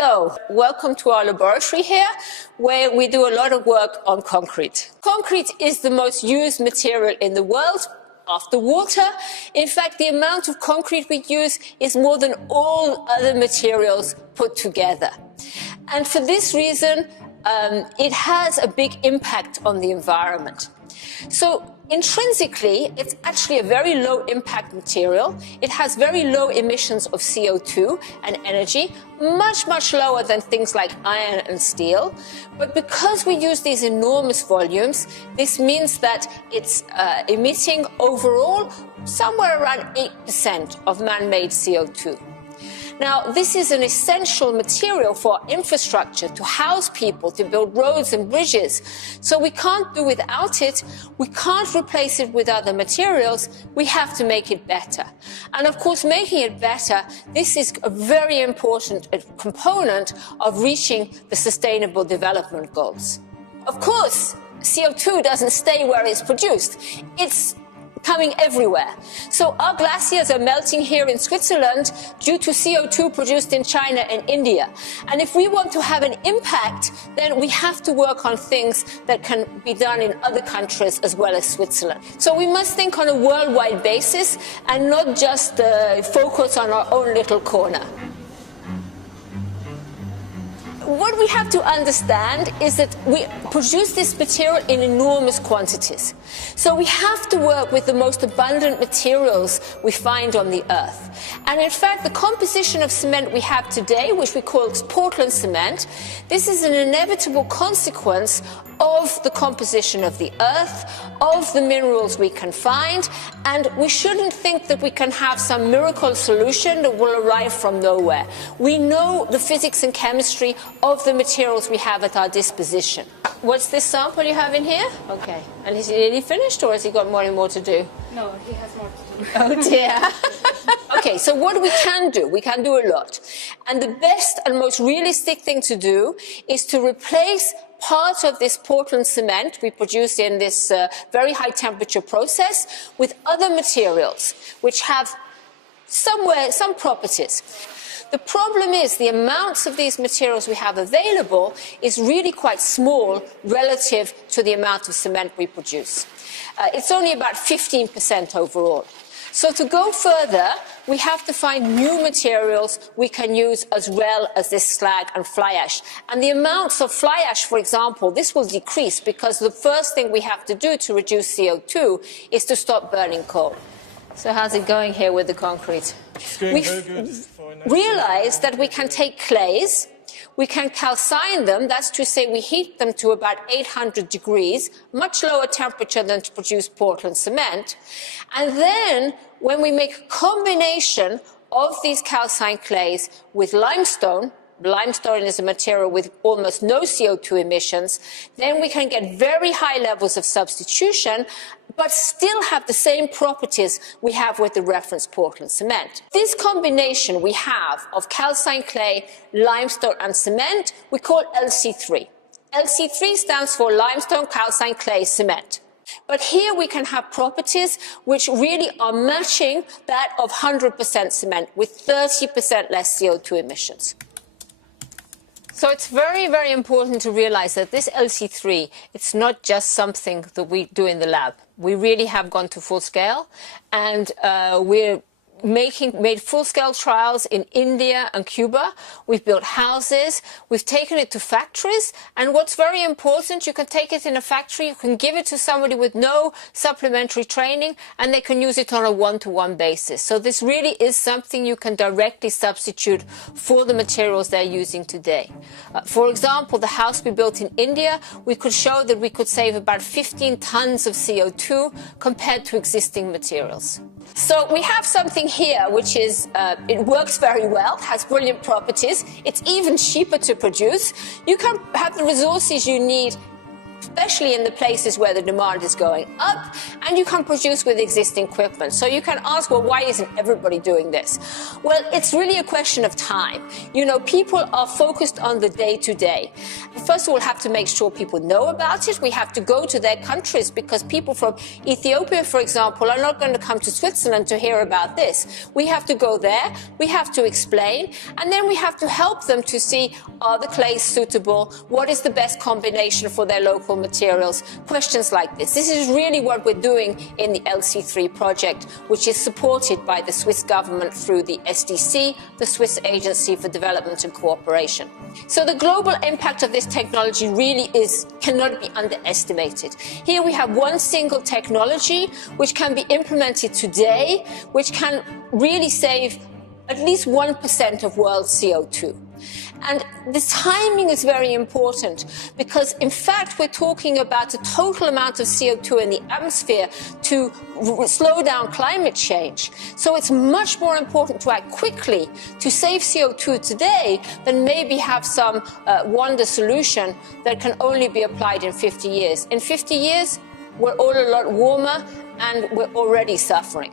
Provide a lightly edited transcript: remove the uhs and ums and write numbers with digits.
Hello, welcome to our laboratory here, where we do a lot of work on concrete. Concrete is the most used material in the world, after water. In fact, the amount of concrete we use is more than all other materials put together. And for this reason, it has a big impact on the environment. So intrinsically, it's actually a very low impact material. It has very low emissions of CO₂ and energy, much, much lower than things like iron and steel. But because we use these enormous volumes, this means that it's emitting overall somewhere around 8% of man-made CO₂. Now, this is an essential material for infrastructure, to house people, to build roads and bridges. So we can't do without it. We can't replace it with other materials. We have to make it better. And of course, making it better, this is a very important component of reaching the Sustainable Development Goals. Of course, CO₂ doesn't stay where it's produced. It's coming everywhere. So our glaciers are melting here in Switzerland due to CO₂ produced in China and India. And if we want to have an impact, then we have to work on things that can be done in other countries as well as Switzerland. So we must think on a worldwide basis and not just focus on our own little corner. What we have to understand is that we produce this material in enormous quantities. So we have to work with the most abundant materials we find on the earth. And in fact, the composition of cement we have today, which we call Portland cement, this is an inevitable consequence of the composition of the earth, of the minerals we can find, and we shouldn't think that we can have some miracle solution that will arrive from nowhere. We know the physics and chemistry of the materials we have at our disposition. What's this sample you have in here? Okay. And is he nearly finished, or has he got more and more to do? No, he has more to do. Oh dear. Okay, so what we can do a lot. And the best and most realistic thing to do is to replace part of this Portland cement we produce in this very high temperature process with other materials which have some properties. The problem is the amounts of these materials we have available is really quite small relative to the amount of cement we produce. It's only about 15% overall. So to go further, we have to find new materials we can use as well as this slag and fly ash. And the amounts of fly ash, for example, this will decrease because the first thing we have to do to reduce CO₂ is to stop burning coal. So how's it going here with the concrete? We've realized that we can take clays, we can calcine them, that's to say we heat them to about 800 degrees, much lower temperature than to produce Portland cement. And then when we make a combination of these calcined clays with limestone, limestone is a material with almost no CO₂ emissions, then we can get very high levels of substitution, but still have the same properties we have with the reference Portland cement. This combination we have of calcined clay, limestone and cement, we call LC3. LC3 stands for Limestone Calcined Clay Cement. But here we can have properties which really are matching that of 100% cement with 30% less CO₂ emissions. So it's very, very important to realize that this LC3, it's not just something that we do in the lab. We really have gone to full scale, and we're made full-scale trials in India and Cuba. We've built houses. We've taken it to factories. And what's very important, you can take it in a factory, you can give it to somebody with no supplementary training, and they can use it on a one-to-one basis. So this really is something you can directly substitute for the materials they're using today. For example, the house we built in India, we could show that we could save about 15 tons of CO₂ compared to existing materials. So we have something here which is, it works very well, has brilliant properties. It's even cheaper to produce. You can have the resources you need especially in the places where the demand is going up, and you can produce with existing equipment. So you can ask, well, why isn't everybody doing this? Well, it's really a question of time. You know, people are focused on the day-to-day. First of all, we have to make sure people know about it. We have to go to their countries, because people from Ethiopia, for example, are not going to come to Switzerland to hear about this. We have to go there, we have to explain, and then we have to help them to see, are the clays suitable? What is the best combination for their local materials? Questions like this. This is really what we're doing in the LC³ project, which is supported by the Swiss government through the SDC, the Swiss Agency for Development and Cooperation. So the global impact of this technology really cannot be underestimated. Here we have one single technology which can be implemented today, which can really save at least 1% of world CO₂. And the timing is very important, because in fact we're talking about the total amount of CO₂ in the atmosphere to slow down climate change. So it's much more important to act quickly to save CO₂ today than maybe have some wonder solution that can only be applied in 50 years. In 50 years, we're all a lot warmer and we're already suffering.